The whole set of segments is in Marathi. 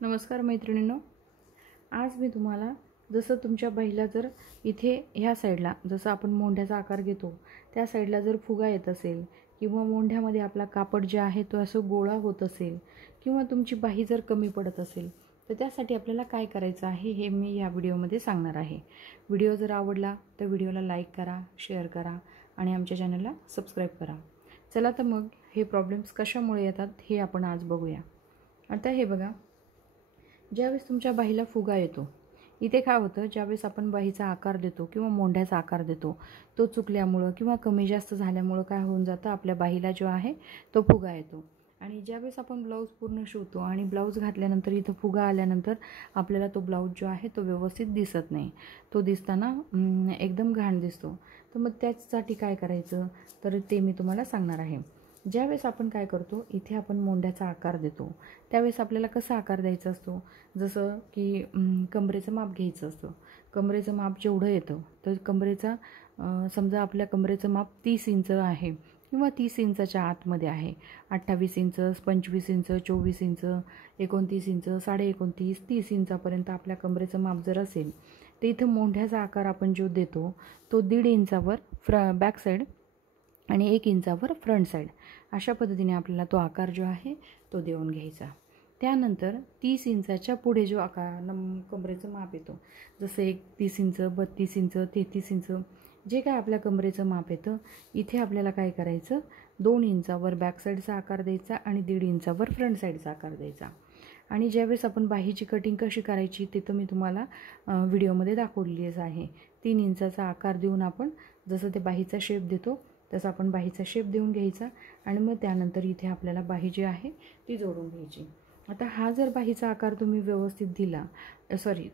नमस्कार मैत्रिणींनो, आज मी तुम्हाला जसं तुमच्या बाहीला जर इथे ह्या साईडला जसं आपण मोंढ्याचा आकार घेतो त्या साईडला जर फुगा येत असेल किंवा मोंढ्यामध्ये आपला कापड जे आहे तो असं गोळा होत असेल किंवा तुमची बाही जर कमी पडत असेल तर त्यासाठी आपल्याला काय करायचं आहे हे मी या व्हिडिओमध्ये सांगणार आहे। व्हिडिओ जर आवडला तर व्हिडिओला लाईक करा, शेअर करा आणि आमच्या चॅनलला सबस्क्राईब करा। चला तर मग हे प्रॉब्लेम्स कशामुळे येतात हे आपण आज बघूया। आता हे बघा, ज्यावेळेस तुमच्या बाहीला फुगा येतो इथे काय होतं, ज्यावेळेस आपण बाहीचा आकार देतो किंवा मोंढ्याचा आकार देतो तो चुकल्यामुळे किंवा कमी जास्त झाल्यामुळे काय होऊन जातं, आपल्या बाहीला जो आहे तो फुगा येतो। आणि ज्यावेळेस आपण ब्लाऊज पूर्ण शिवतो आणि ब्लाऊज घातल्यानंतर इथं फुगा आल्यानंतर आपल्याला तो ब्लाऊज जो आहे तो व्यवस्थित दिसत नाही, तो दिसताना एकदम घाण दिसतो। तर मग त्यासाठी काय करायचं तर ते मी तुम्हाला सांगणार आहे। ज्यावेळेस आपण काय करतो, इथे आपण मोंढ्याचा आकार देतो त्यावेळेस आपल्याला कसा आकार द्यायचा असतो, जसं की कमरेचं माप घ्यायचं असतं। कमरेचं माप जेवढं येतं तर कमरेचा समजा आपल्या कमरेचं माप 30 इंच आहे किंवा 30 इंचाच्या आतमध्ये आहे, 28 इंच, 25 इंच, 24 इंच, 29 इंच, 29.5, 30 इंचापर्यंत आपल्या कमरेचं माप जर असेल तर इथं मोंढ्याचा आकार आपण जो देतो तो 1.5 इंचावर बॅक साईड आणि 1 इंचावर फ्रंट साईड अशा पद्धतीने आपल्याला तो आकार जो आहे तो देऊन घ्यायचा। त्यानंतर 30 इंचाच्या पुढे जो आकार कमरेचं माप येतो, जसं 31 इंच, 32 इंच, 33 इंच जे काय आपल्या कमरेचं माप येतं इथे आपल्याला काय करायचं, 2 इंचावर बॅक साईडचा आकार द्यायचा आणि 1.5 इंचावर फ्रंट साईडचा आकार द्यायचा। आणि ज्यावेळेस आपण बाहीची कटिंग कशी करायची ते तर मी तुम्हाला व्हिडिओमध्ये दाखवलेलीच आहे। 3 इंचाचा आकार देऊन आपण जसं ते बाहीचा शेप देतो तसं आपण बाहीचा शेप देऊन घ्यायचा आणि मग त्यानंतर इथे आपल्याला बाही जी आहे ती जोडून घ्यायची। आता हा जर बाहीचा आकार तुम्ही व्यवस्थित दिला,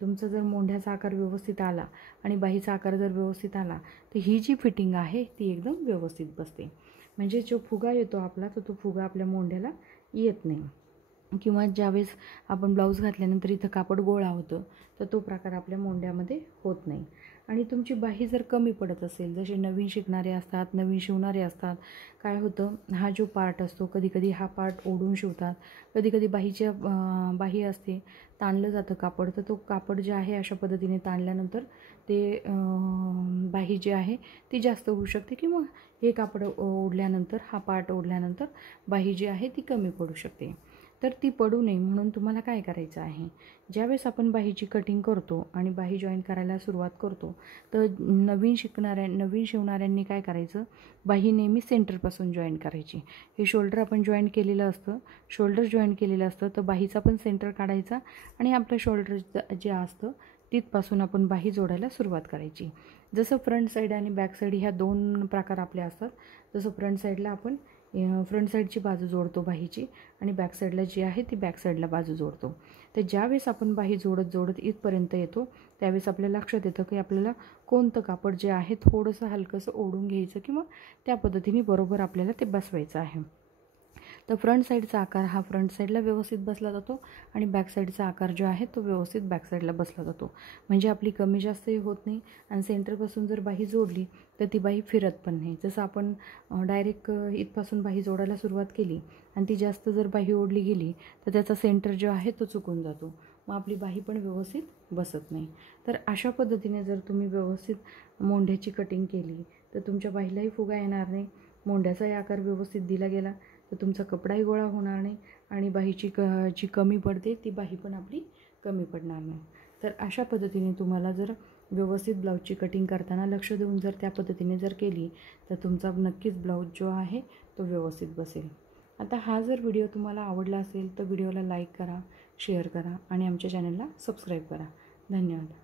तुमचा जर मोंढ्याचा आकार व्यवस्थित आला आणि बाहीचा आकार जर व्यवस्थित आला तर ही जी फिटिंग आहे ती एकदम व्यवस्थित बसते। म्हणजे जो फुगा येतो आपला तर तो फुगा आपल्या मोंढ्याला येत नाही किंवा ज्यावेळेस आपण ब्लाऊज घातल्यानंतर इथं कापड गोळा होतं तर तो प्रकार आपल्या मोंढ्यामध्ये होत नाही। आणि तुमची बाही जर कमी पडत असेल, जसे नवीन शिकणारे असतात, नवीन शिवणारे असतात, काय होतं हा जो पार्ट असतो कधीकधी हा पार्ट ओढून शिवतात, कधीकधी बाही असते ताणलं जातं कापड, तर तो कापड जे आहे अशा पद्धतीने ताणल्यानंतर ते बाही जी आहे ती जास्त होऊ शकते किंवा हे कापड ओढल्यानंतर हा पार्ट ओढल्यानंतर बाही जी आहे ती कमी पडू शकते। तर ती पडू नये म्हणून तुम्हाला काय करायचं आहे, ज्यावेळेस आपण बाहीची कटिंग करतो आणि बाही जॉईन करायला सुरुवात करतो तर नवीन शिवणाऱ्यांनी काय करायचं, बाही नेहमी सेंटरपासून जॉईन करायची। हे शोल्डर आपण जॉईन केलेलं असतं, शोल्डर जॉईन केलेलं असतं तर बाहीचा पण सेंटर काढायचा आणि आपलं शोल्डर जे असतं तिथपासून आपण बाही जोडायला सुरुवात करायची। जसं फ्रंट साईड आणि बॅक साईड ह्या 2 प्रकार आपले असतात। जसं फ्रंट साईडला आपण फ्रंट साईडची बाजू जोडतो बाहीची आणि बॅक साईडला जी आहे ती बॅक साईडला बाजू जोडतो। तर ज्यावेळेस आपण बाही जोडत इथपर्यंत येतो त्यावेळेस आपल्या लक्षात येतं की आपल्याला कोणतं कापड जे आहे थोडंसं हलकंसं ओढून घ्यायचं किंवा त्या पद्धतीने बरोबर आपल्याला ते बसवायचं आहे। तर फ्रंट साईडचा आकार हा फ्रंट साईडला व्यवस्थित बसला जातो आणि बॅक साईडचा आकार जो आहे तो व्यवस्थित बॅक साईडला बसला जातो। म्हणजे आपली कमी जास्तही होत नाही आणि सेंटरपासून जर बाही जोडली तर ती बाही फिरत पण नाही। जसं आपण डायरेक्ट इथपासून बाही जोडायला सुरुवात केली आणि ती जास्त जर बाही ओढली गेली तर त्याचा सेंटर जो आहे तो चुकून जातो, मग आपली बाही पण व्यवस्थित बसत नाही। तर अशा पद्धतीने जर तुम्ही व्यवस्थित मोंढ्याची कटिंग केली तर तुमच्या बाहीलाही फुगा येणार नाही, मोंढ्याचाही आकार व्यवस्थित दिला गेला तर तुमचा कपडाही गोळा होणार नाही आणि बाहीची जी कमी पडते ती बाही पण आपली कमी पडणार नाही। तर अशा पद्धतीने तुम्हाला जर व्यवस्थित ब्लाऊजची कटिंग करताना लक्ष देऊन जर त्या पद्धतीने जर केली तर तुमचा नक्कीच ब्लाऊज जो आहे तो व्यवस्थित बसेल। आता हा जर व्हिडिओ तुम्हाला आवडला असेल तर व्हिडिओला लाईक करा, शेअर करा आणि आमच्या चॅनलला सबस्क्राईब करा। धन्यवाद।